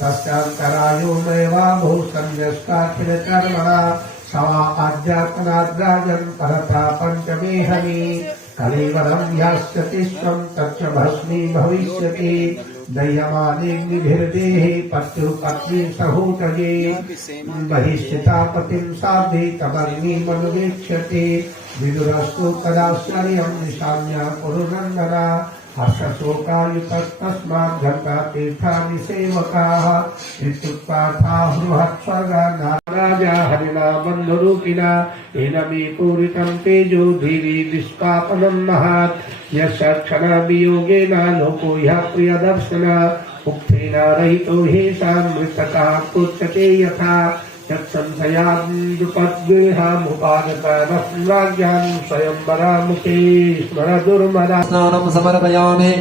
तस्यांतरायो मैवा भूसंन्यस्ताखिलकर्मणा सवा आज्ञातनाद्राजन् परथा पंचमेहनि कलेवरं यास्यति स्वं तच्च भस्मी भविष्यति दह्यमानेऽग्निभिर्देहे पत्युपत्नी सहूतये बहिष्ठिता पतिं साधि तमग्निमनुवीक्ष्यति विदुरस्तु तदाश्चर्यं निशाम्या कुरुनन्दना हर्षशोकायुतस्तस्मात् घण्टातीर्थानि सेवकाः इत्युक्ताथा बृहत्स्वर्गा राजा हरिणा बन्धुरूपिणा येन मे पूरितं तेजो धीरे निष्पापनं महत् यस्य क्षणवियोगेन लोको ह्यः प्रियदर्शन उक्तेन रहितो ह्येषां मृतकः पुच्यते यथा यत्संशयादुपद्गृहमुपागतरज्ञान् स्वयंवरामुखे स्मरदुर्मदा स्नानं समर्पयामि।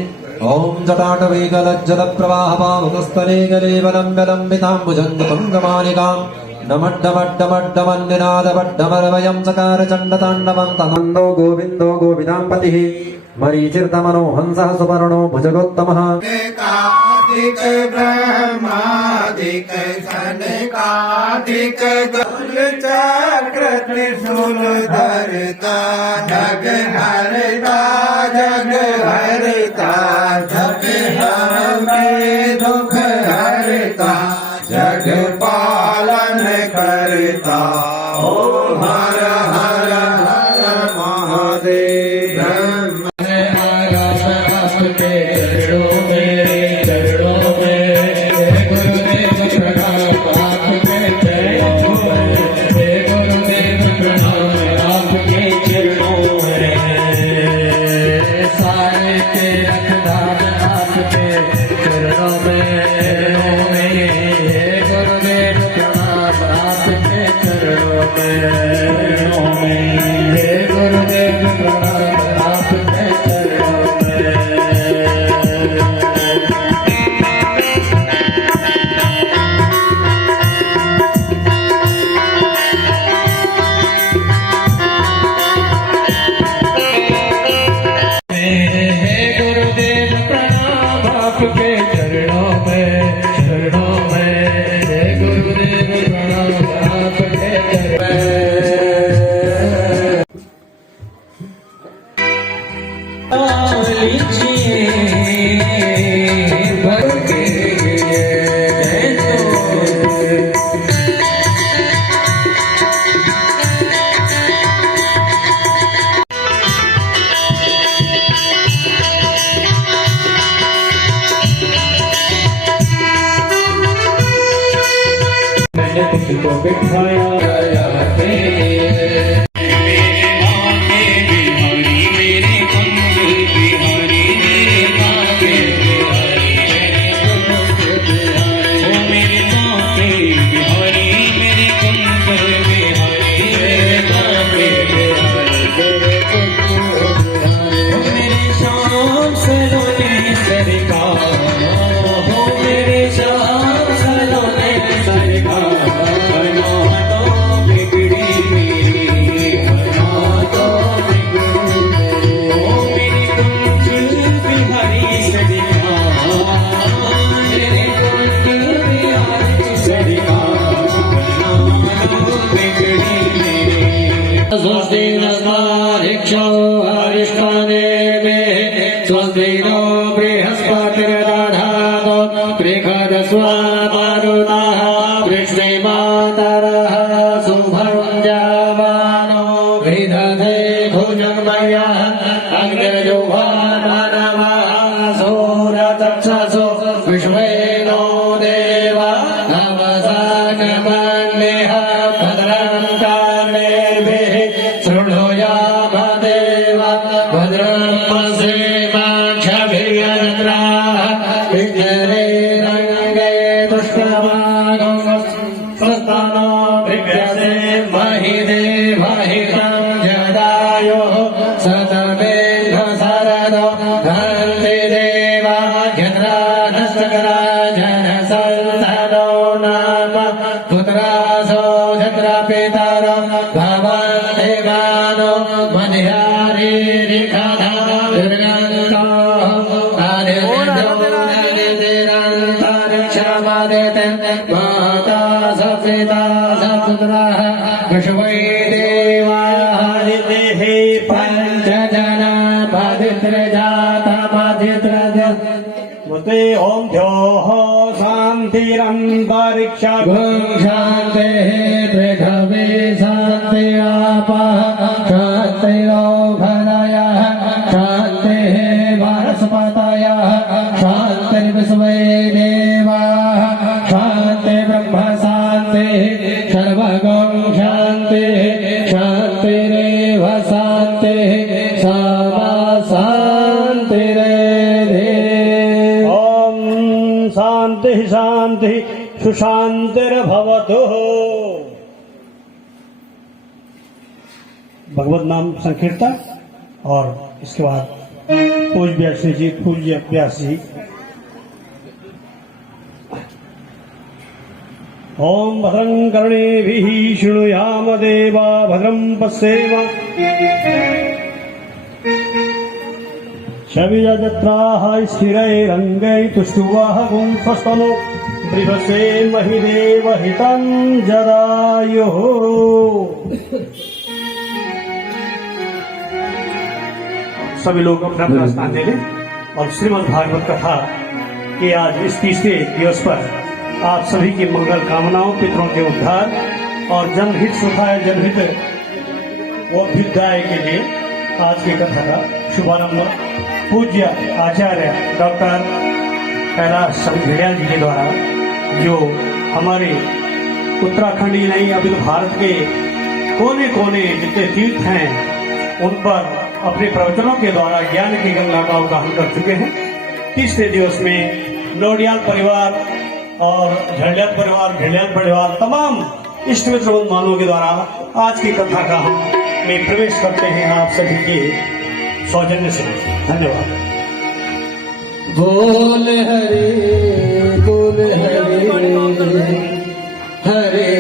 ॐ जटाटवीगलज्जलप्रवाहपावकस्थले गलेवलम्ब्यलम्बिताम्बुजङ्गपङ्गमालिकां डमड्डमड्डमड्डमन्निनादवड्डमरवयं चकार चण्डताण्डवं तनन्दो गोविन्दो गोविदां पतिः मरीचिर्दमनो हंसः सुपर्णो भुजगोत्तमः एकाधिक ब्रह्माधिक सनकाधिक गरुड़ चक्र त्रिशूल धरता जग हरता जग हरता जग हमें दुख हरता जग पालन करता ओम हर हर हर महादेव स्वस्तिनो बृहस्पतिर्दधातु बृहदस्वामारुतः वृष्णिमातरः शुभं जामानो विदधे भुजन्मयः अग्निर्जुह्वानवः सूरतक्षसो विश्वेनो देवा नवसानमन्यः भद्रं कालेभिः शृणुयाम देवा भद्रं Shama सदादिते माता सपिता सपुत्रः विश्वे देवाः देहे पञ्चजना पवित्रजाता मते ओम ध्योः शान्तिरन्तरिक्ष ॐ शान्तिः पृथिवी शान्तिरापः शान्तिरोभरयः शान्तिः वनस्पतयः शान्तिर्विश्वे देवाः शान्ति ब्रह्म शान्तिः सर्वगं शान्तिः शान्तिरेव शान्तिः सामा शान्तिरेधि ओम शांति शांति सुशांतिर्भवतु। भगवत नाम संकीर्तन और इसके बाद पूज्य व्यास जी ओम भद्रं कर्णेभिः शृणुयाम देवा भद्रं पश्येम शवियजत्राः स्थिरैरङ्गैः तुष्टुवाः गुंफस्तनो बृहसे महिदेव हितं जरायुः। सभी लोग अपना अपना स्थान ले लें और श्रीमद् भागवत कथा के आज इस तीसरे दिवस पर आप सभी की मंगल कामनाओं, पितरों के उद्धार और जनहित सुखाय जनहित व अभ्युदय के लिए आज की कथा का शुभारंभ पूज्य आचार्य डॉक्टर कैलाश भेड़िया जी के द्वारा, जो हमारे उत्तराखंड ही नहीं अभी तो भारत के कोने कोने जितने तीर्थ हैं उन पर अपने प्रवचनों के द्वारा ज्ञान की गंगा का उद्गाहन कर चुके हैं। तीसरे दिवस में नौडियाल परिवार और झंडियाल परिवार तमाम इष्ट मित्र मानवों के द्वारा आज की कथा का हम में प्रवेश करते हैं आप सभी के सौजन्य से। धन्यवाद। बोल हरे हरे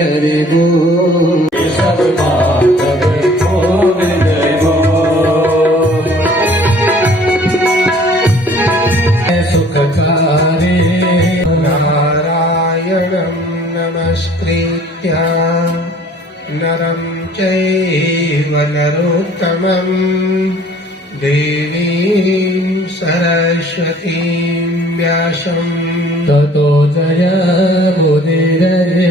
हरे बोल सब माधव गोविंद बोल सुखकारी नारायणं नमस्कृत्य नरं चैव नरोत्तमं देवीं सरस्वतीं व्यासं ततो जयमुदीरये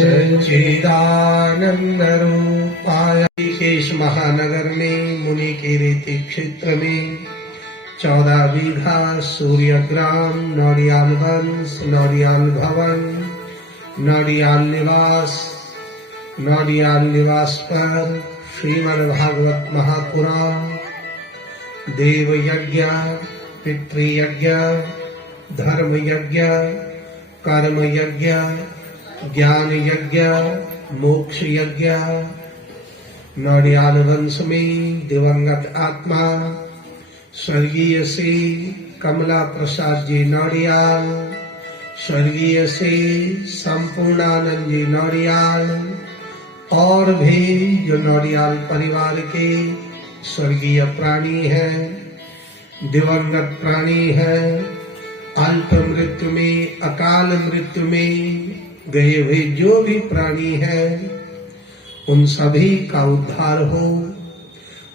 सच्चिदानंदरूपाय। ऋषिकेश महानगर में मुनि के रीति क्षेत्र में 14 बीघा सूर्यग्राम नौडियाल वंश नौडियाल भवन नौडियाल निवास पर श्रीमद् भागवत महापुराण देव यज्ञ पितृयज्ञ धर्म यज्ञ कर्म यज्ञ ज्ञान यज्ञ मोक्ष यज्ञ नौडियाल वंश में दिवंगत आत्मा स्वर्गीय श्री कमला प्रसाद जी नौडियाल, स्वर्गीय श्री संपूर्णानंद जी नौडियाल और भी जो नौडियाल परिवार के स्वर्गीय प्राणी हैं, दिवंगत प्राणी हैं, अल्प मृत्यु में अकाल मृत्यु में गए हुए जो भी प्राणी हैं, उन सभी का उद्धार हो,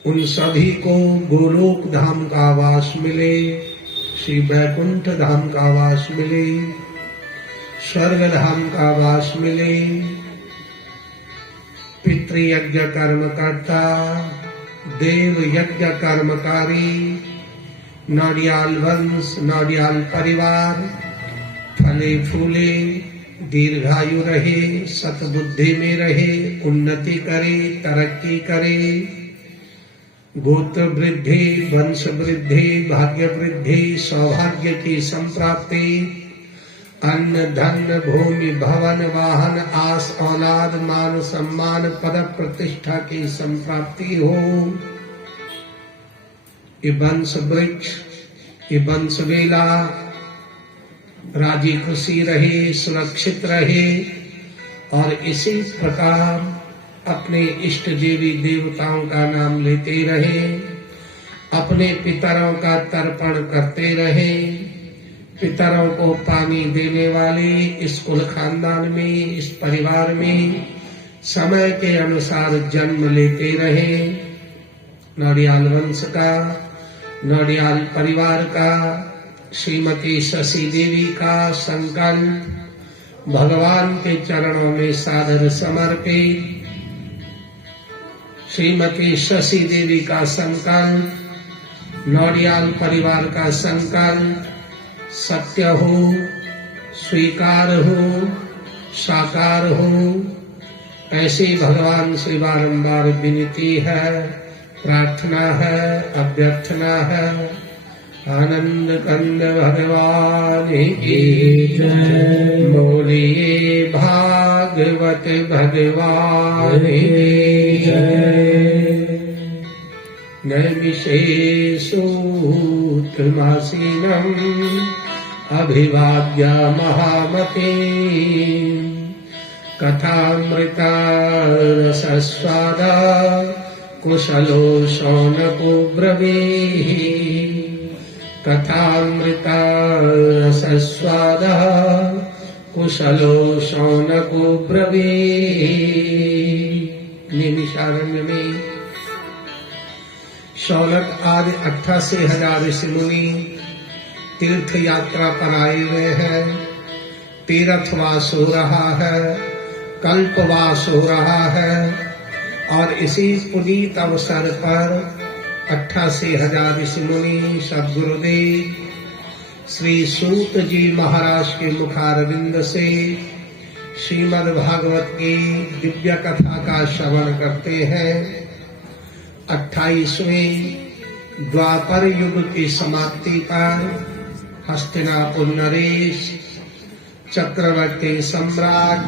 उन सभी को गोलोक धाम का आवास मिले, श्री वैकुंठ धाम का आवास मिले, स्वर्ग धाम का आवास मिले। पितृयज्ञ कर्मकर्ता देव यज्ञ कर्मकारी नौडियाल वंश नौडियाल परिवार फले फूले दीर्घायु रहे, सतबुद्धि में रहे, उन्नति करे, तरक्की करे, गोत्र वृद्धि, वंश वृद्धि, भाग्य वृद्धि, सौभाग्य की संप्राप्ति, अन्न धन भूमि भवन वाहन आस औलाद मान सम्मान पद प्रतिष्ठा की संप्राप्ति हो। ये वंश वृक्ष, ये वंश वेला राजी खुशी रहे, सुरक्षित रहे और इसी प्रकार अपने इष्ट देवी देवताओं का नाम लेते रहे, अपने पितरों का तर्पण करते रहे, पितरों को पानी देने वाले इस कुल खानदान में, इस परिवार में समय के अनुसार जन्म लेते रहे। नौडियाल वंश का, नौडियाल परिवार का, श्रीमती शशि देवी का संकल्प भगवान के चरणों में सादर समर्पित। श्रीमती शशि देवी का संकल्प, नौडियाल परिवार का संकल्प सत्य हो, स्वीकार हो, साकार हो, ऐसी भगवान से बारंबार विनती है, प्रार्थना है, अभ्यर्थना है। आनंद कंद भगवान की जय, बोलिए भागवत भगवान की जय। नैमिषे सूत्रमासीनम् अभिवाद्य महामते, कथामृता रसस्वादा कुशलो शौनको ब्रवीहि। कथामृता रसस्वादा कुशलो शौनको ब्रवीहि। नैमिषारण्य में शौनक आदि 88,000 ऋषि मुनि तीर्थ यात्रा पर आए हुए हैं। तीर्थवास हो रहा है, कल्पवास हो रहा है और इसी पुनीत अवसर पर 88,000 ऋषि मुनि सद्गुरुदेव श्री सूत जी महाराज के मुखारविंद से श्रीमद् भागवत की दिव्य कथा का श्रवण करते हैं। 28वें द्वापर युग की समाप्ति पर हस्तिनापुर नरेश चक्रवर्ती सम्राट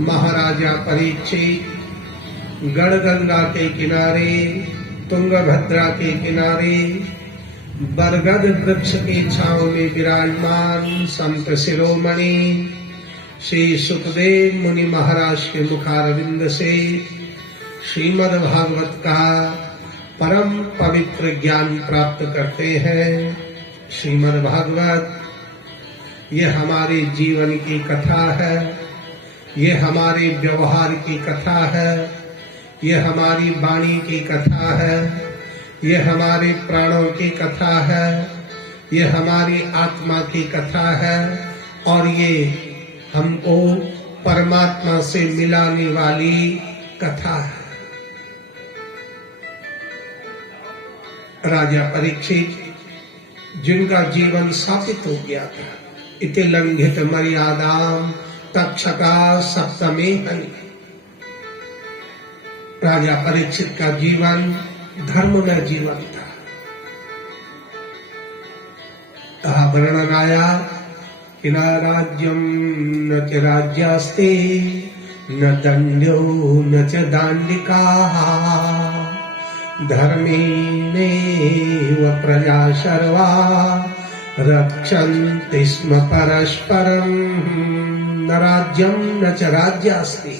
महाराजा परीक्षित गढ़गंगा के किनारे, तुंगभद्रा के किनारे बरगद वृक्ष की छांव में विराजमान संत शिरोमणि श्री सुखदेव मुनि महाराज के मुखारविंद से श्रीमद् भागवत का परम पवित्र ज्ञान प्राप्त करते हैं। श्रीमद् भागवत ये हमारे जीवन की कथा है, ये हमारे व्यवहार की कथा है, ये हमारी वाणी की कथा है, ये हमारे प्राणों की कथा है, ये हमारी आत्मा की कथा है और ये हमको परमात्मा से मिलाने वाली कथा है। राजा परीक्षित जिनका जीवन सापित हो गया था, इति लंघित मर्यादाम तक्षका सप्तमे हनि। राजा परीक्षित का जीवन धर्ममय जीवन था। कहा वर्णन आया कि न राज्यम न च राज्यास्ते न दंड्यो न च दांडिका धर्मेणैव प्रजा सर्वा रक्षन्ति स्म परस्परम्। न राज्यम न च राज्यास्ति।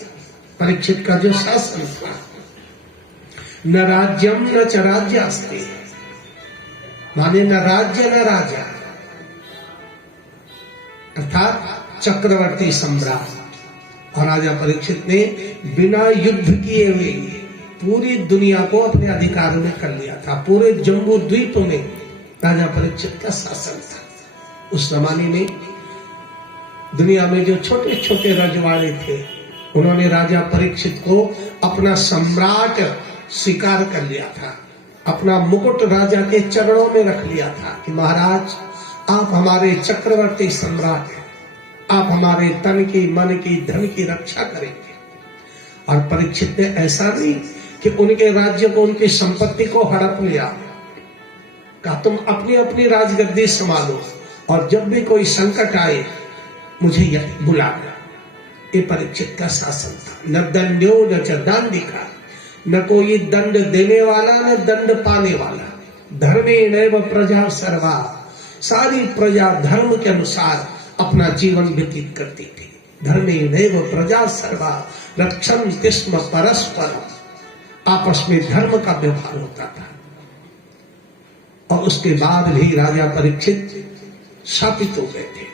परीक्षित का जो शासन था, न राज्यम न च राज्यास्ति, माने न राज्य न राजा, अर्थात चक्रवर्ती सम्राट। और राजा परीक्षित ने बिना युद्ध किए हुए पूरी दुनिया को अपने अधिकार में कर लिया था। पूरे जम्बू द्वीप में राजा परीक्षित का शासन था। उस जमाने में दुनिया में जो छोटे छोटे रजवाड़े थे, उन्होंने राजा परीक्षित को अपना सम्राट स्वीकार कर लिया था। अपना मुकुट राजा के चरणों में रख लिया था कि महाराज आप हमारे चक्रवर्ती सम्राट हैं, आप हमारे तन की, मन की, धन की रक्षा करेंगे। और परीक्षित ने ऐसा नहीं कि उनके राज्य को, उनकी संपत्ति को हड़प लिया, कहा तुम अपनी अपनी राजगद्दी संभालो और जब भी कोई संकट आए मुझे बुलाना। ये परीक्षित का शासन था। न दंड्यो न च दांडिका, न कोई दंड देने वाला न दंड पाने वाला। धर्मेणैव प्रजा सर्वा, सारी प्रजा धर्म के अनुसार अपना जीवन व्यतीत करती थी। धर्मेणैव प्रजा सर्वा रक्षन्ति स्म परस्परम्, आपस में धर्म का व्यवहार होता था। और उसके बाद भी राजा परीक्षित शापित हो गए थे।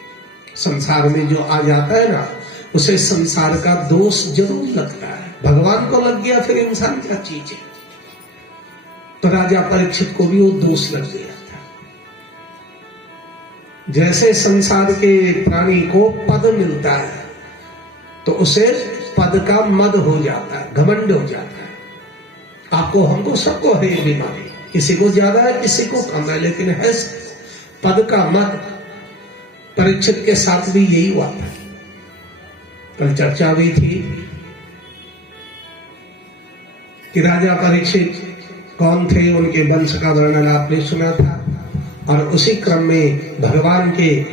संसार में जो आ जाता है ना, उसे संसार का दोष जरूर लगता है। भगवान को लग गया फिर इंसान क्या चीज है। तो राजा परीक्षित को भी वो दोष लग गया था। जैसे संसार के प्राणी को पद मिलता है तो उसे पद का मद हो जाता है, घमंड हो जाता है। आपको हमको सबको है ये बीमारी, किसी को ज्यादा है किसी को कम है, लेकिन है पद का मद। परीक्षित के साथ भी यही हुआ था। कल चर्चा हुई थी कि राजा परीक्षित कौन थे, उनके वंश का वर्णन आपने सुना था। और उसी क्रम में भगवान के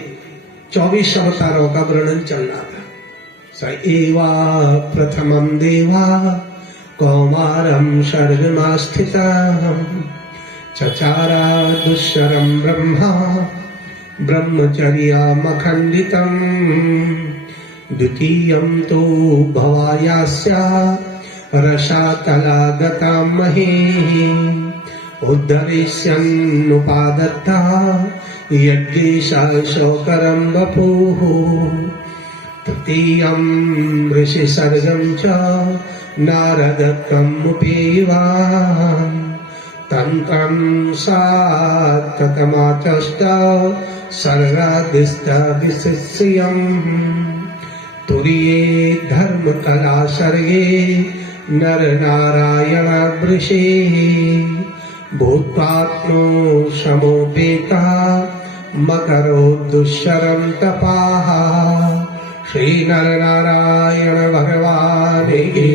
24 अवतारों का वर्णन चल रहा था। स एवा प्रथमं देवा कौमारं सर्गमास्थितम् चचारा दुश्शरं ब्रह्मा ब्रह्मचर्यामखण्डितम् द्वितीयं तु भवायास्या रसातलागतां महीं उद्धरिष्यन्नुपादत्ता यज्ञेशा शोकरं वपुः तृतीयं ऋषिसर्गं च नारदत्तमुपेवा तन्त्रं सात्तमाचष्ट सर्गादिष्टविशिष्यम् तुर्ये धर्मकला सर्गे नर नारायण वृषे भूत्वात्मो समोपेता मकरो दुश्शरं तपाः श्री नर नारायण भगवान की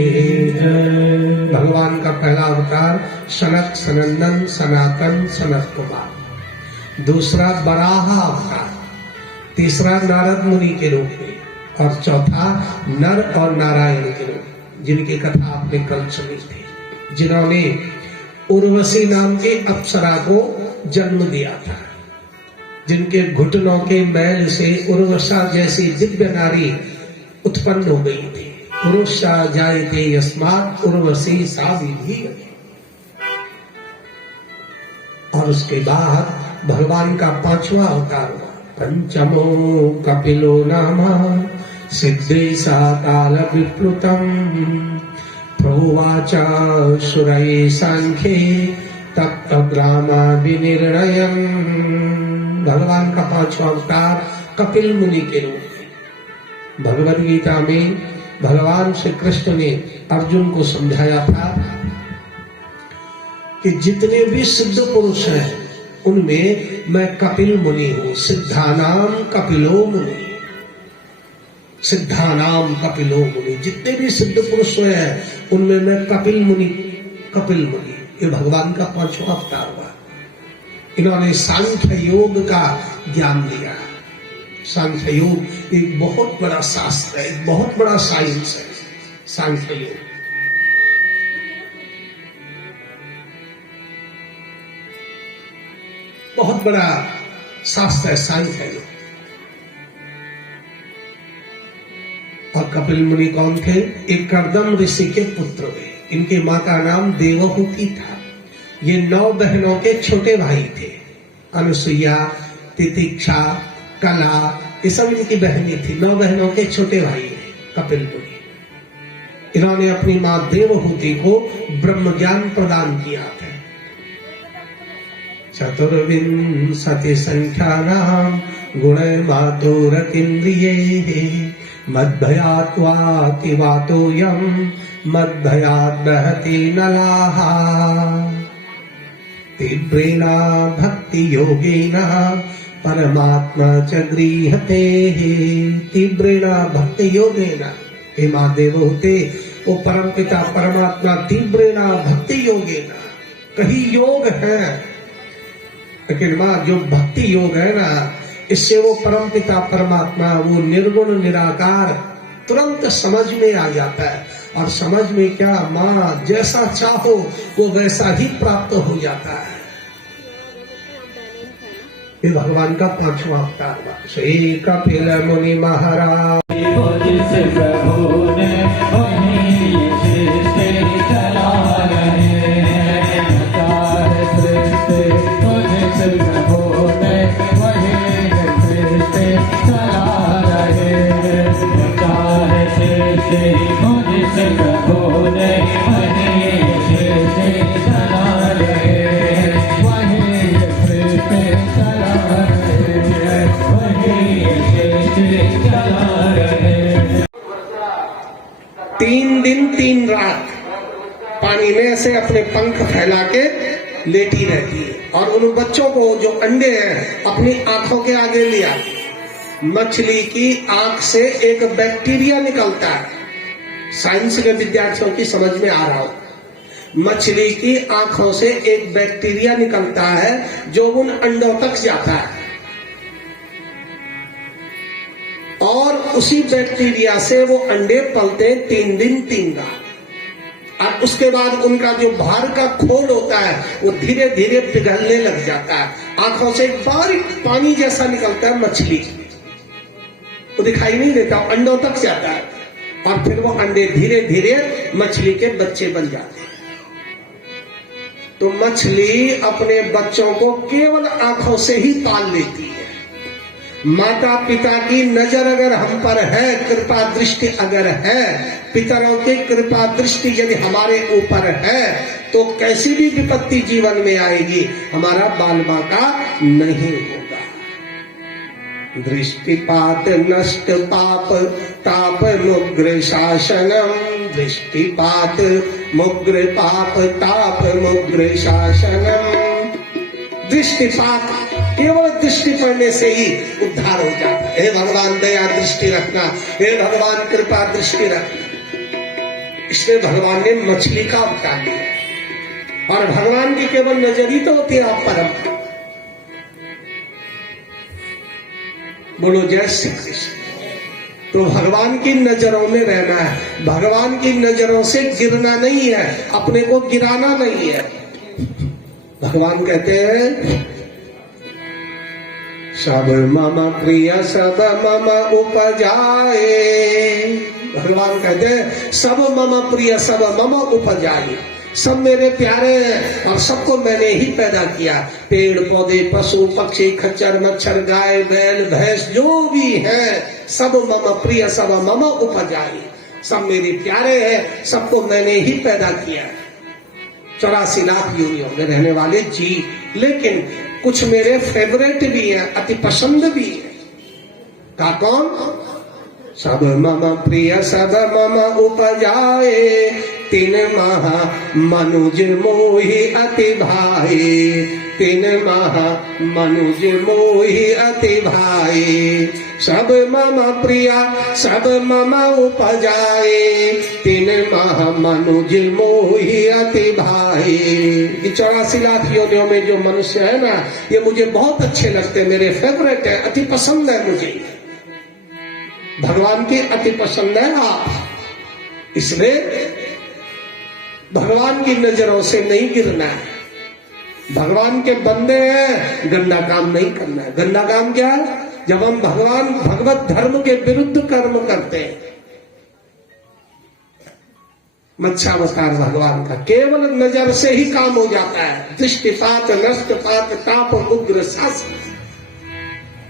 जय। भगवान का पहला अवतार सनक सनंदन सनातन सनत कुमार, दूसरा बराह अवतार, तीसरा नारद मुनि के रूप में, और चौथा नर और नारायण के रूप, जिनकी कथा आपने कल सुनी थी, जिन्होंने उर्वशी नाम के अप्सरा को जन्म दिया था, जिनके घुटनों के मैल से उर्वशा जैसी दिव्य नारी उत्पन्न हो गई थी। उर्वशा जायते यस्मात् उर्वशी सा विधि। और उसके बाद भगवान का 5वां अवतार हुआ। पंचमो कपिलो नामा सिद्धेशा काल विप्लुतम प्रोवाच सुरये सांख्ये तप्त ग्रामा विनिर्णयम्। भगवान का 5वां अवतार कपिल मुनि के रूप में। भगवद गीता में भगवान श्री कृष्ण ने अर्जुन को समझाया था कि जितने भी सिद्ध पुरुष हैं उनमें मैं कपिल मुनि हूं। सिद्धानाम कपिलो मुनि, सिद्धानाम कपिलो मुनि, जितने भी सिद्ध पुरुष हैं उनमें मैं कपिल मुनि। ये भगवान का 5वां अवतार हुआ। इन्होंने सांख्य योग का ज्ञान दिया। सांख्य योग एक बहुत बड़ा शास्त्र है, एक बहुत बड़ा साइंस है सांख्य योग। बहुत बड़ा शास्त्र है सांख्य योग। और कपिल मुनि कौन थे? एक कर्दम ऋषि के पुत्र थे। इनके माँ का नाम देवहूति था। ये 9 बहनों के छोटे भाई थे। अनुसुईया, तितिक्षा, कला, ये सब इनकी बहनें थी। 9 बहनों के छोटे भाई हैं कपिल मुनि। इन्होंने अपनी माँ देवहूति को ब्रह्म ज्ञान प्रदान किया था। चतुर्विंशति संख्यानां गुणै मातुरकिन्द्रिये मद्भयात्वातिवातोऽयं मद्भयात् बहति नलाः तीव्रेण भक्ति योगेन परमात्मा च गृह्यते। तीव्रेण भक्ति योगेन, हे मां देवहूते, वो परमपिता परमात्मा तीव्रेण भक्ति योगेन, कहीं योग है लेकिन मां जो भक्ति योग है ना, इससे वो परमपिता परमात्मा, वो निर्गुण निराकार तुरंत समझ में आ जाता है। और समझ में क्या, माँ जैसा चाहो वो वैसा ही प्राप्त हो जाता है। ये भगवान का 5वां अवतार हुआ। श्री कपिल मुनि महाराज। से मुझसे कहो नहीं वहीं से चला रहे वहीं से चला रहे वहीं से चला रहे। 3 दिन 3 रात पानी में ऐसे अपने पंख फैला के लेटी रहती है और उन बच्चों को जो अंडे हैं अपनी आंखों के आगे लिया। मछली की आंख से एक बैक्टीरिया निकलता है। साइंस के विद्यार्थियों की समझ में आ रहा हो। मछली की आंखों से एक बैक्टीरिया निकलता है जो उन अंडों तक जाता है और उसी बैक्टीरिया से वो अंडे पलते 3 दिन 3 रात। और उसके बाद उनका जो बाहर का खोल होता है वो धीरे धीरे पिघलने लग जाता है। आंखों से एक बारीक पानी जैसा निकलता है मछली, वो दिखाई नहीं देता, अंडों तक जाता है और फिर वो अंडे धीरे धीरे मछली के बच्चे बन जाते हैं। तो मछली अपने बच्चों को केवल आंखों से ही पाल लेती है। माता पिता की नजर अगर हम पर है, कृपा दृष्टि अगर है, पितरों की कृपा दृष्टि यदि हमारे ऊपर है तो कैसी भी विपत्ति जीवन में आएगी हमारा बाल बाका नहीं होगा। दृष्टिपात नष्ट पाप ताप मुग्र शासनम, दृष्टिपात मुग्र पाप ताप मुग्र शासनम। दृष्टिपात केवल दृष्टि पड़ने से ही उद्धार हो जाता है। हे भगवान दया दृष्टि रखना, हे भगवान कृपा दृष्टि रखना। इसलिए भगवान ने मछली का अवतार लिया और भगवान की केवल नजर ही तो होती है आप परम। बोलो जय श्री कृष्ण। तो भगवान की नजरों में रहना है, भगवान की नजरों से गिरना नहीं है, अपने को गिराना नहीं है। भगवान कहते हैं सब मम प्रिय सब मम उपजाए। भगवान कहते हैं सब मम प्रिय सब मम उपजाए। सब मेरे प्यारे हैं और सबको मैंने ही पैदा किया। पेड़ पौधे पशु पक्षी खच्चर मच्छर गाय बैल भैंस जो भी है सब मम प्रिय सब मम उपजाए। सब मेरे प्यारे हैं, सबको मैंने ही पैदा किया। 84 लाख योनियों में रहने वाले जीव, लेकिन कुछ मेरे फेवरेट भी हैं, अति पसंद भी है। का कौन? सब मम प्रिय सब मम उपजाए, 3 महा मनुज मोहि अति भाई, 3 महा मनुज मोहि अति भाई। सब मम प्रिया सब मम उपजाए, 3 महा मनुज मोहि अति भाई। 84 लाख योनियों में जो मनुष्य है ना, ये मुझे बहुत अच्छे लगते हैं, मेरे फेवरेट है, अति पसंद है मुझे। भगवान की अति पसंद है आप। इसलिए भगवान की नजरों से नहीं गिरना है। भगवान के बंदे हैं, गंदा काम नहीं करना है। गंदा काम क्या है? जब हम भगवान भगवत धर्म के विरुद्ध कर्म करते हैं। मत्स्यावतार भगवान का केवल नजर से ही काम हो जाता है। दृष्टिपात नष्टपात ताप उग्र शासन।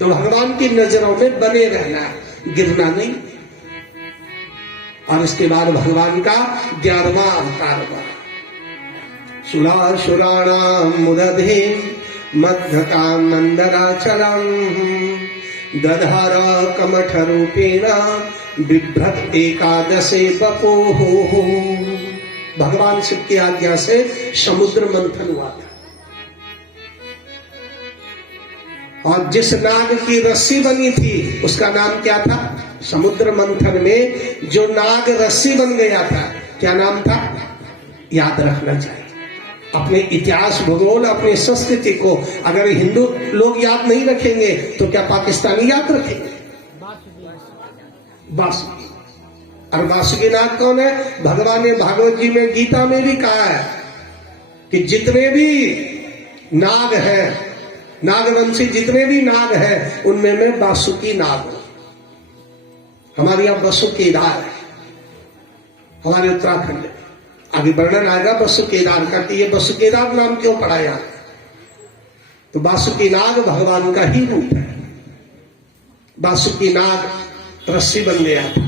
तो भगवान की नजरों में बने रहना है, गिरना नहीं। और इसके बाद भगवान का 11वां अवतार हुआ। सुरासुराणाम मुदधीम मध्यताम नंदराचलम, दधार कमठ रूपेण बिभ्रत एकादशे बपोः। भगवान शिव की आज्ञा से समुद्र मंथन हुआ था और जिस नाग की रस्सी बनी थी उसका नाम क्या था? समुद्र मंथन में जो नाग रस्सी बन गया था, क्या नाम था? याद रखना चाहिए। अपने इतिहास भूगोल अपनी संस्कृति को अगर हिंदू लोग याद नहीं रखेंगे तो क्या पाकिस्तानी याद रखेंगे? बासुकी। और बासुकी नाग कौन है? भगवान ने भागवत जी में गीता में भी कहा है कि जितने भी नाग हैं, नागवंशी जितने भी नाग हैं, उनमें मैं बासुकी नाग हूं। हमारे यहाँ बसु केदार है, हमारे उत्तराखंड में। आगे वर्णन आएगा बसु केदार का कि ये बसु केदार नाम क्यों पड़ा यहाँ। तो बासुकी नाग भगवान का ही रूप है। बासुकी नाग रस्सी बन गया था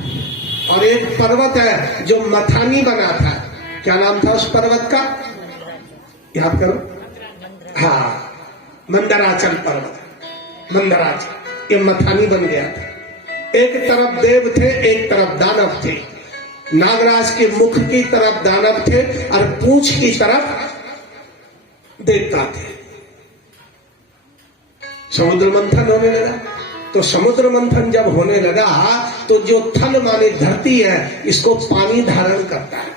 और एक पर्वत है जो मथानी बना था, क्या नाम था उस पर्वत का, याद करो, हाँ मंदराचल पर्वत, मंदराचल, ये मथानी बन गया था। एक तरफ देव थे, एक तरफ दानव थे। नागराज के मुख की तरफ दानव थे और पूंछ की तरफ देवता थे। समुद्र मंथन होने लगा, तो समुद्र मंथन जब होने लगा तो जो थल माने धरती है, इसको पानी धारण करता है।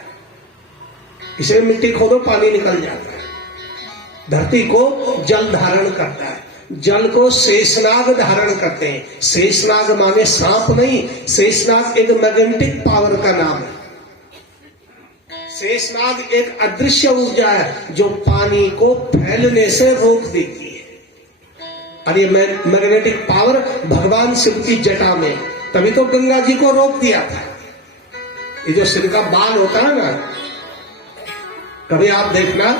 इसे मिट्टी खोदो पानी निकल जाता है। धरती को जल धारण करता है, जल को शेषनाग धारण करते हैं। शेषनाग माने सांप नहीं, शेषनाग एक मैग्नेटिक पावर का नाम है। शेषनाग एक अदृश्य ऊर्जा है जो पानी को फैलने से रोक देती है। और ये मैग्नेटिक पावर भगवान शिव की जटा में, तभी तो गंगा जी को रोक दिया था। ये जो सिर का बाल होता है ना, कभी आप देखना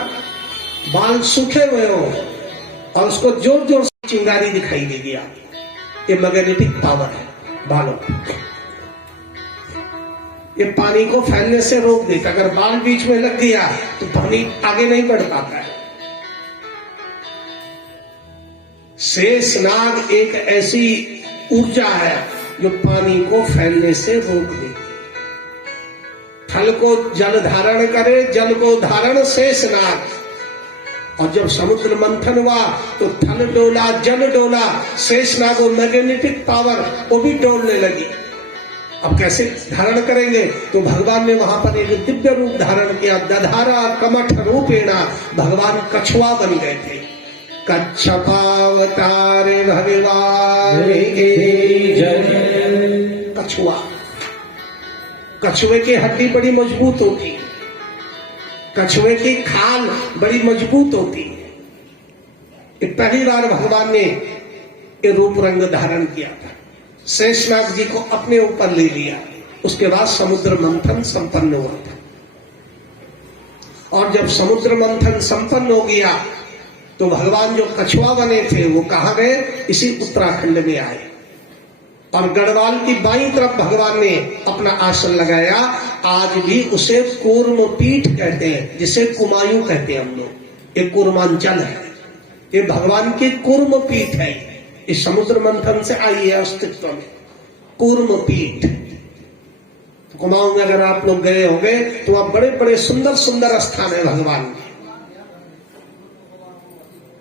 बाल सूखे हुए हो और उसको जोर जोर से चिंगारी दिखाई देगी आपको, ये मैग्नेटिक पावर है बालों की। ये पानी को फैलने से रोक देता। अगर बाल बीच में लग गया तो पानी आगे नहीं बढ़ पाता है। शेषनाग एक ऐसी ऊर्जा है जो पानी को फैलने से रोक देती है। थल को जल धारण करे, जल को धारण शेषनाग। और जब समुद्र मंथन हुआ तो थल डोला, जल डोला, शेषनाग मैग्नेटिक पावर वो भी डोलने लगी। अब कैसे धारण करेंगे, तो भगवान ने वहां पर एक दिव्य रूप धारण किया। दधारा कमठ रूपेणा, भगवान कछुआ बन गए थे। कच्छपावतार भगवान की जय। कछुआ, कछुए की हड्डी बड़ी मजबूत होती है, कछुए की खाल बड़ी मजबूत होती है। पहली बार भगवान ने ये रूप रंग धारण किया था। शेषनाग जी को अपने ऊपर ले लिया। उसके बाद समुद्र मंथन संपन्न हुआ था। और जब समुद्र मंथन संपन्न हो गया तो भगवान जो कछुआ बने थे वो कहाँ गए, इसी उत्तराखंड में आए। और गढ़वाल की बाईं तरफ भगवान ने अपना आसन लगाया। आज भी उसे कूर्म पीठ कहते हैं, जिसे कुमायूं कहते हैं हम लोग। ये कूर्मांचल है, ये भगवान की कूर्म पीठ है। इस समुद्र मंथन से आई है अस्तित्व में कूर्म पीठ। तो कुमाऊं में अगर आप लोग गए होंगे तो वहां बड़े बड़े सुंदर सुंदर स्थान है भगवान के।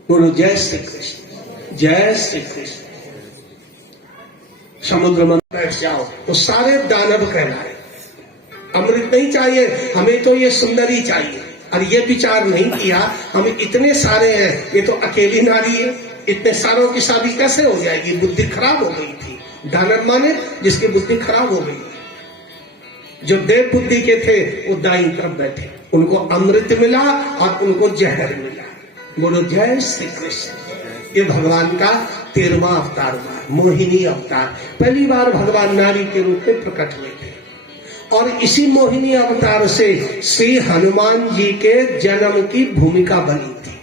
बोलो जय श्री कृष्ण, जय श्री कृष्ण। समुद्र मंथन बैठ जाओ तो सारे दानव कहलाए। अमृत नहीं चाहिए हमें, तो ये सुंदर ही चाहिए। और ये विचार नहीं किया हम इतने सारे हैं, ये तो अकेली नारी है, इतने सारों की शादी कैसे हो जाएगी। बुद्धि खराब हो गई थी। दानव माने जिसकी बुद्धि खराब हो गई। जो देव बुद्धि के थे वो दाईं तरफ बैठे, उनको अमृत मिला और उनको जहर मिला। बोलो जय श्री कृष्ण। ये भगवान का 13वां अवतार हुआ, मोहिनी अवतार। पहली बार भगवान नारी के रूप में प्रकट हुए थे। और इसी मोहिनी अवतार से श्री हनुमान जी के जन्म की भूमिका बनी थी।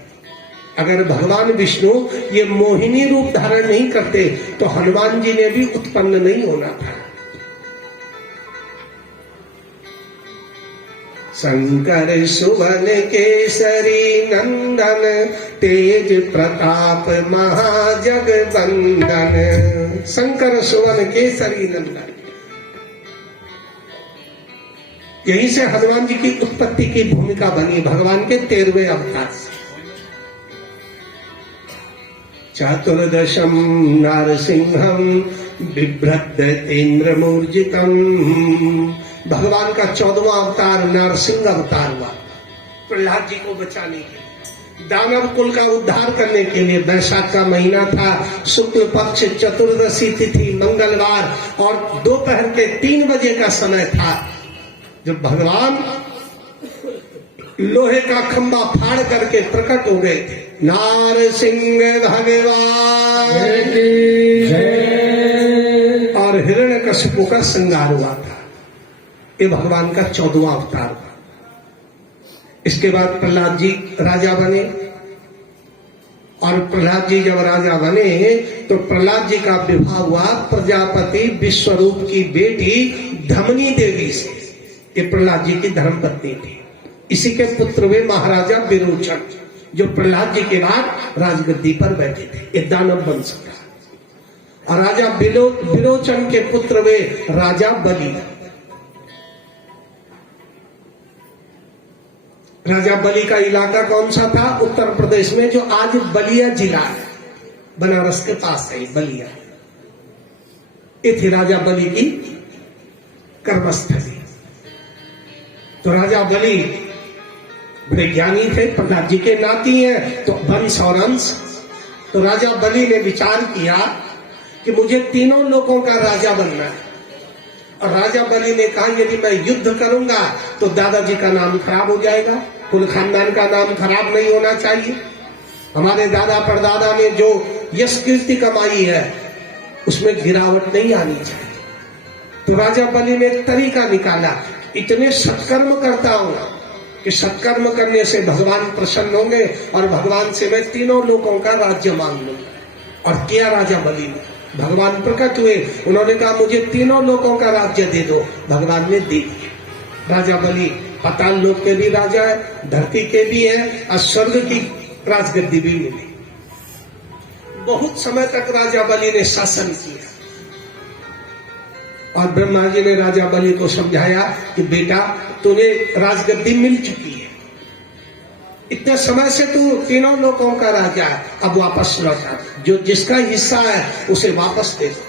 अगर भगवान विष्णु ये मोहिनी रूप धारण नहीं करते तो हनुमान जी ने भी उत्पन्न नहीं होना था। शंकर सुवन केसरी नंदन, तेज प्रताप महाजगवंदन। शंकर सुवन केसरी नंदन, यहीं से हनुमान जी की उत्पत्ति की भूमिका बनी भगवान के 13वें अवतार से। चतुर्दशम नारसिंहम बिभ्रतेन्द्र मूर्जितम। भगवान का 14वां अवतार नारसिंह अवतार हुआ, प्रहलाद जी को बचाने के लिए, दानव कुल का उद्धार करने के लिए। वैशाख का महीना था, शुक्ल पक्ष चतुर्दशी तिथि मंगलवार, और दोपहर के 3 बजे का समय था जब भगवान लोहे का खंभा फाड़ करके प्रकट हो गए थे। नारसिंह भगवान और हिरण्यकशिपु का श्रृंगार हुआ था। ये भगवान का 14वां अवतार था। इसके बाद प्रहलाद जी राजा बने और प्रहलाद जी जब राजा बने तो प्रहलाद जी का विवाह हुआ प्रजापति विश्वरूप की बेटी धमनी देवी से। ये प्रहलाद जी की धर्मपत्नी थी। इसी के पुत्र वे महाराजा विरोचन, जो प्रहलाद जी के बाद राजगद्दी पर बैठे थे। ये दानव वंश का। और राजा विरोचन के पुत्र वे राजा बलि। राजा बलि का इलाका कौन सा था? उत्तर प्रदेश में, जो आज बलिया जिला है, बनारस के पास है बलिया। ये थी राजा बलि की कर्मस्थली। तो राजा बलि बड़े ज्ञानी थे, प्रहलाद जी के नाती हैं, तो वंश और अंश। तो राजा बलि ने विचार किया कि मुझे तीनों लोगों का राजा बनना है। और राजा बलि ने कहा यदि मैं युद्ध करूंगा तो दादाजी का नाम खराब हो जाएगा, कुल खानदान का नाम खराब नहीं होना चाहिए। हमारे दादा परदादा ने जो यश कीर्ति कमाई है उसमें गिरावट नहीं आनी चाहिए। तो राजा बलि ने एक तरीका निकाला, इतने सत्कर्म करता हूं कि सत्कर्म करने से भगवान प्रसन्न होंगे और भगवान से मैं तीनों लोगों का राज्य मांग लूंगा। और किया राजा बलि ने। भगवान प्रकट हुए, उन्होंने कहा मुझे तीनों लोगों का राज्य दे दो। भगवान ने दे दिया। राजा बलि पाताल लोक के भी राजा है, धरती के भी है, और स्वर्ग की राजगद्दी भी मिली। बहुत समय तक राजा बलि ने शासन किया। और ब्रह्मा जी ने राजा बलि को समझाया कि बेटा तुम्हें राजगद्दी मिल चुकी है, इतने समय से तू तीनों लोगों का राजा है, अब वापस लौटा, जो जिसका हिस्सा है उसे वापस दे दो।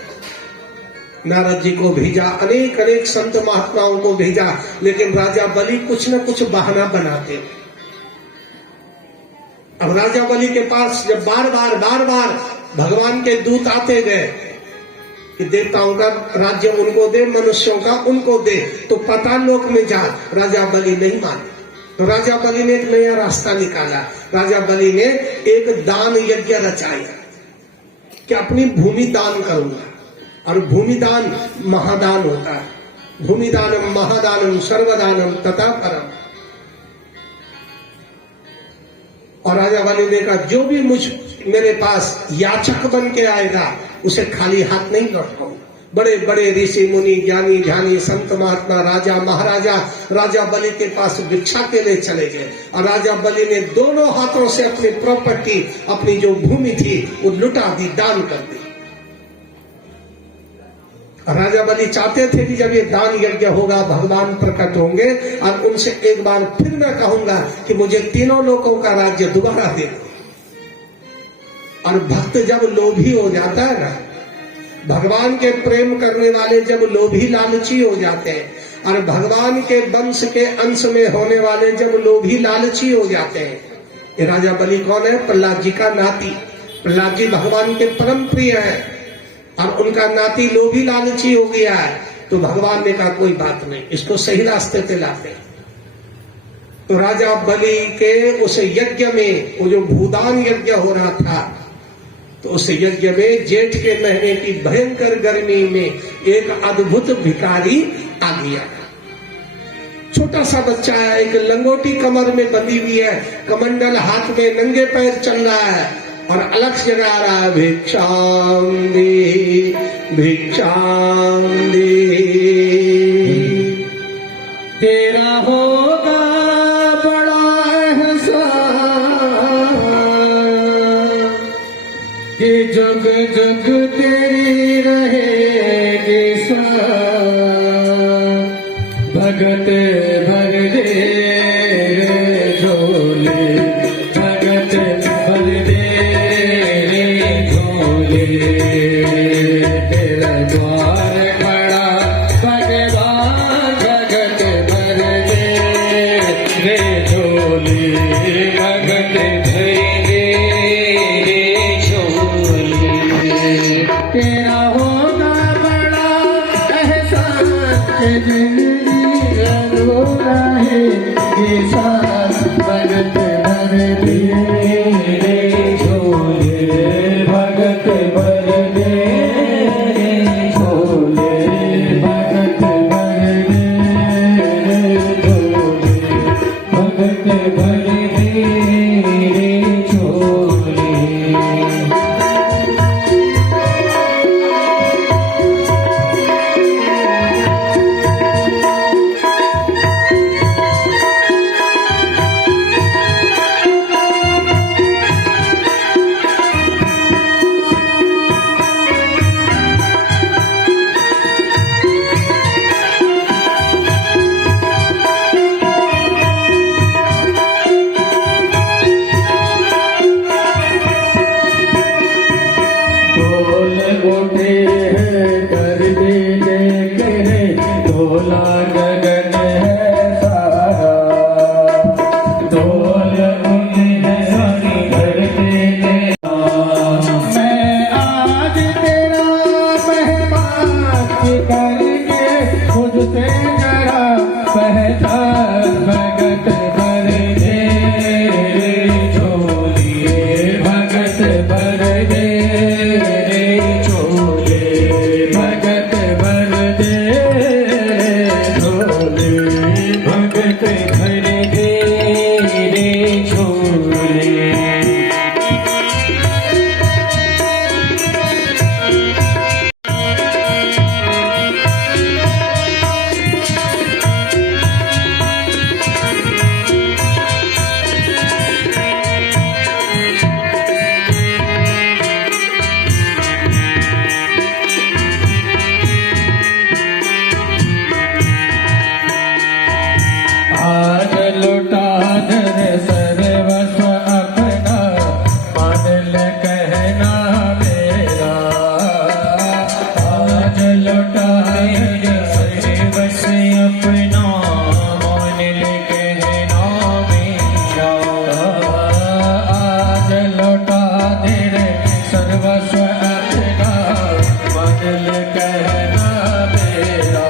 नारद जी को भेजा, अनेक अनेक संत महात्माओं को भेजा, लेकिन राजा बलि कुछ न कुछ बहाना बनाते। अब राजा बलि के पास जब बार बार भगवान के दूत आते गए कि देवताओं का राज्य उनको दे, मनुष्यों का उनको दे, तो पाताल लोक में जा, राजा बलि नहीं माने। तो राजा बलि ने एक नया रास्ता निकाला। राजा बलि ने एक दान यज्ञ रचाया कि अपनी भूमि दान करूंगा। और भूमि दान महादान होता है। भूमि दानम महादानम सर्वदानम तथा परम। और राजा बलि ने कहा जो भी मेरे पास याचक बन के आएगा उसे खाली हाथ नहीं लौटाऊंगा। बड़े बड़े ऋषि मुनि ज्ञानी ध्यानी संत महात्मा राजा महाराजा राजा बलि के पास भिक्षा के लिए चले गए। और राजा बलि ने दोनों हाथों से अपनी प्रॉपर्टी, अपनी जो भूमि थी वो लुटा दी, दान कर दी। राजा बलि चाहते थे कि जब ये दान यज्ञ होगा भगवान प्रकट होंगे और उनसे एक बार फिर मैं कहूंगा कि मुझे तीनों लोगों का राज्य दोबारा दे दो। और भक्त जब लोभी हो जाता है ना, भगवान के प्रेम करने वाले जब लोभी लालची हो जाते हैं, और भगवान के वंश के अंश में होने वाले जब लोभी लालची हो जाते हैं। ये राजा बलि कौन है? प्रहलाद जी का नाती। प्रहलाद जी भगवान के परम प्रिय है और उनका नाती लोभी लालची हो गया है। तो भगवान ने कहा कोई बात नहीं, इसको सही रास्ते पे लाते। तो राजा बलि के उस यज्ञ में, वो जो भूदान यज्ञ हो रहा था, तो उस यज्ञ में जेठ के महीने की भयंकर गर्मी में एक अद्भुत भिखारी आ गया। छोटा सा बच्चा है, एक लंगोटी कमर में बंधी हुई है, कमंडल हाथ में, नंगे पैर चल रहा है और अलख जगा रहा है, भिक्षाम दे भिक्षाम दे। तेरा होगा बड़ा एहसान कि जग जग तेरी रहेगी सान। भगत भर दे झोले, भगत भर दे झोले। तेरा द्वार खड़ा भगवान, भगत भर दे झोले, भगत भर दे झोले। तेरा होगा बड़ा एहसान, जिंदगी अधूरा है ये साथ। भगत भर दे झोले, भगत भर दे झोले, भगत भर दे झोले, भगत भर दे झोले। तुझसे जरा पहचान भगत भर दे झोलिए भगत भर दे झोले भगत भर दे झोले भगत भर दे झोले आज लुटा दर सर्वस्व अपना मान ले कहना मेरा आज लुटा दर सर्वस्व अपना मान ले कहना मेरा आज लुटा दर सर्वस्व अपना मान ले कहना मेरा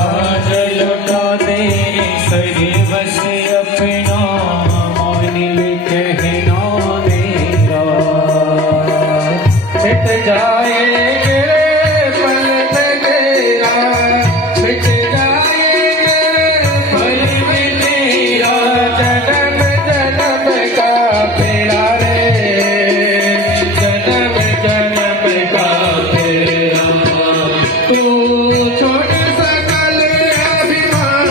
आज लौटा दे सर्वस्व अपना मान ले कहना मेरा मिट जाएंगे पल तेरा मिट जाएंगे पल तेरा जन्म जन्म का तेरा रे जन्म जन्म का तेरा तू छोड़ सकल अभिमान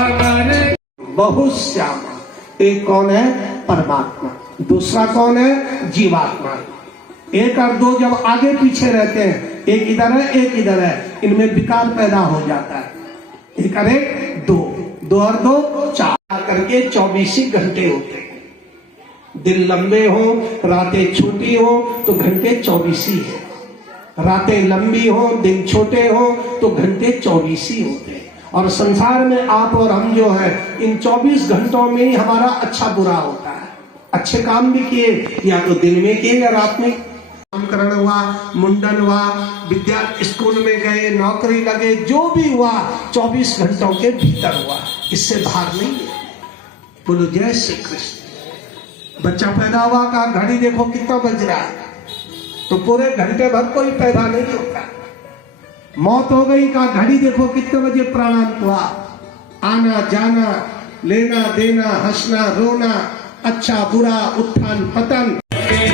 अमर बहुत श्यामा। एक कौन है? परमात्मा। दूसरा कौन है? जीवात्मा। एक और दो जब आगे पीछे रहते हैं, एक इधर है एक इधर है, इनमें विकार पैदा हो जाता है। एक और एक दो, दो और दो चार करके 24 घंटे होते हैं। दिन लंबे हो रातें छोटी हो तो घंटे 24 ही है, रातें लंबी हो दिन छोटे हो तो घंटे 24 ही होते हैं। और संसार में आप और हम जो है इन 24 घंटों में ही हमारा अच्छा बुरा होता है। अच्छे काम भी किए या तो दिन में किए या रात में। नामकरण हुआ, मुंडन हुआ, विद्या स्कूल में गए, नौकरी लगे, जो भी हुआ 24 घंटों के भीतर हुआ, इससे बाहर नहीं है। बोलो जय श्री कृष्ण। बच्चा पैदा हुआ का घड़ी देखो कितना बज रहा है, तो पूरे घंटे भर कोई पैदा नहीं होता। मौत हो गई का घड़ी देखो कितने बजे प्राणांत हुआ। आना जाना, लेना देना, हंसना रोना, अच्छा बुरा, उत्थान पतन।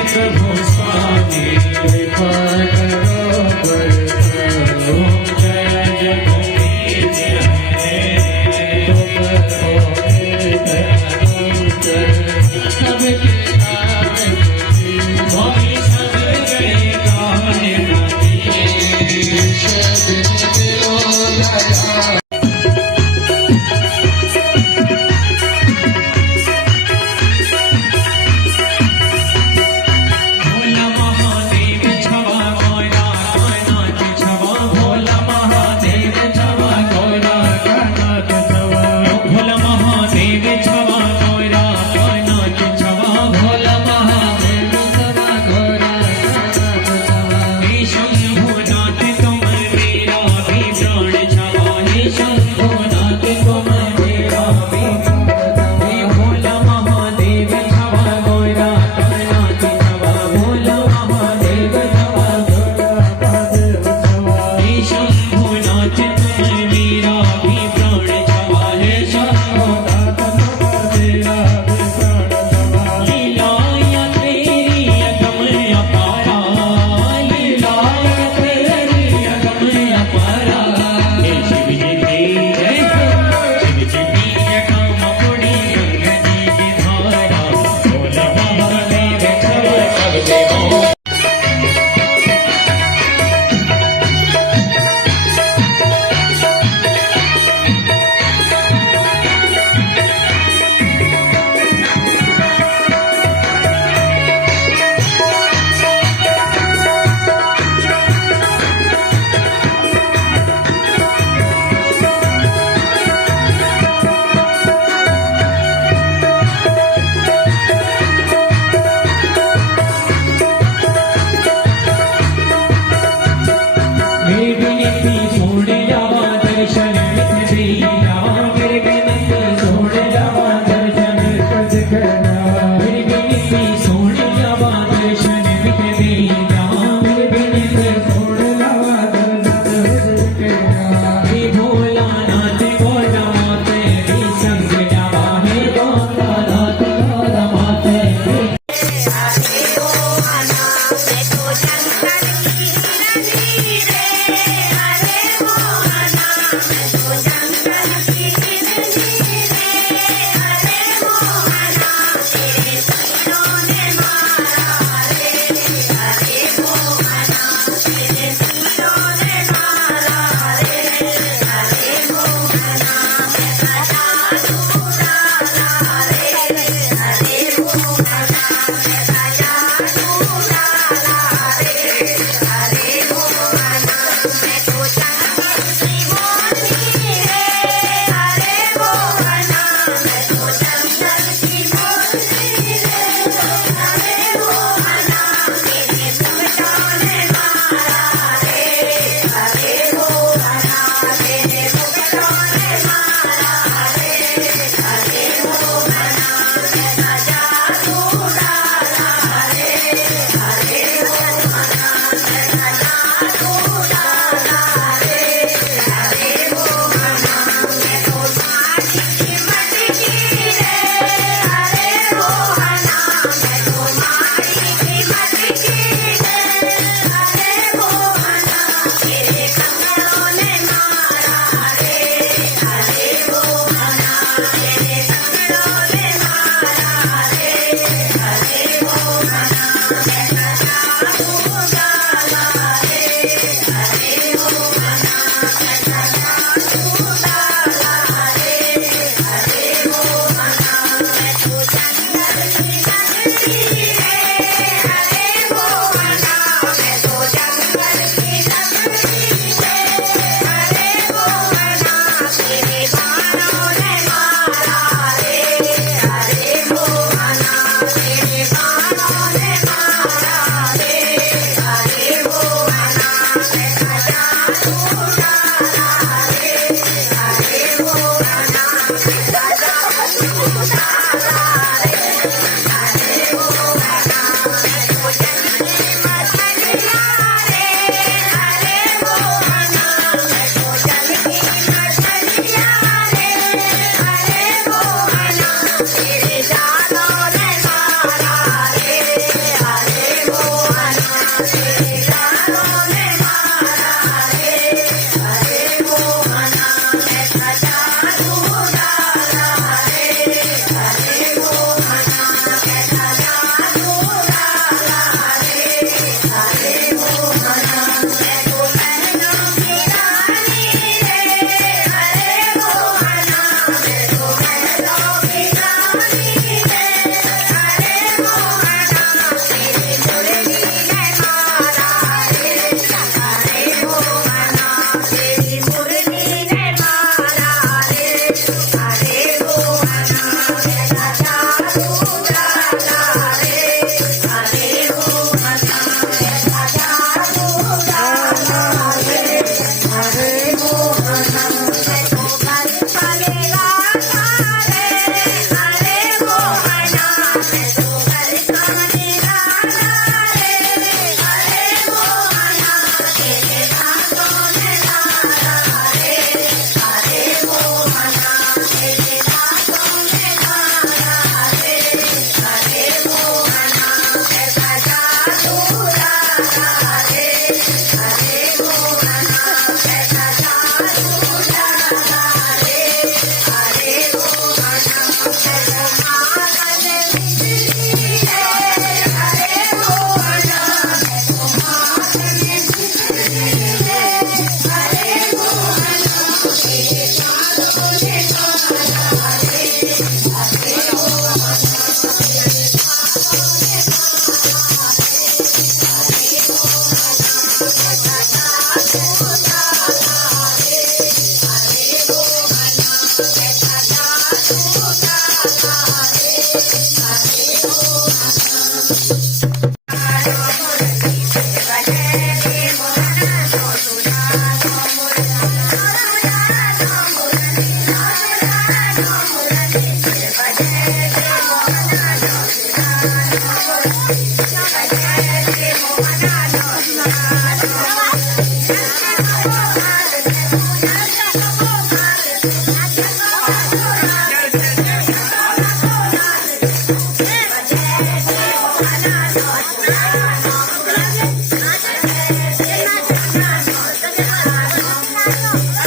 प्रभु स्वामी कृपा करो करो जय जगदीश है तुम हो सबके भोला महादेव छवा माया माया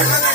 जगन्नाथ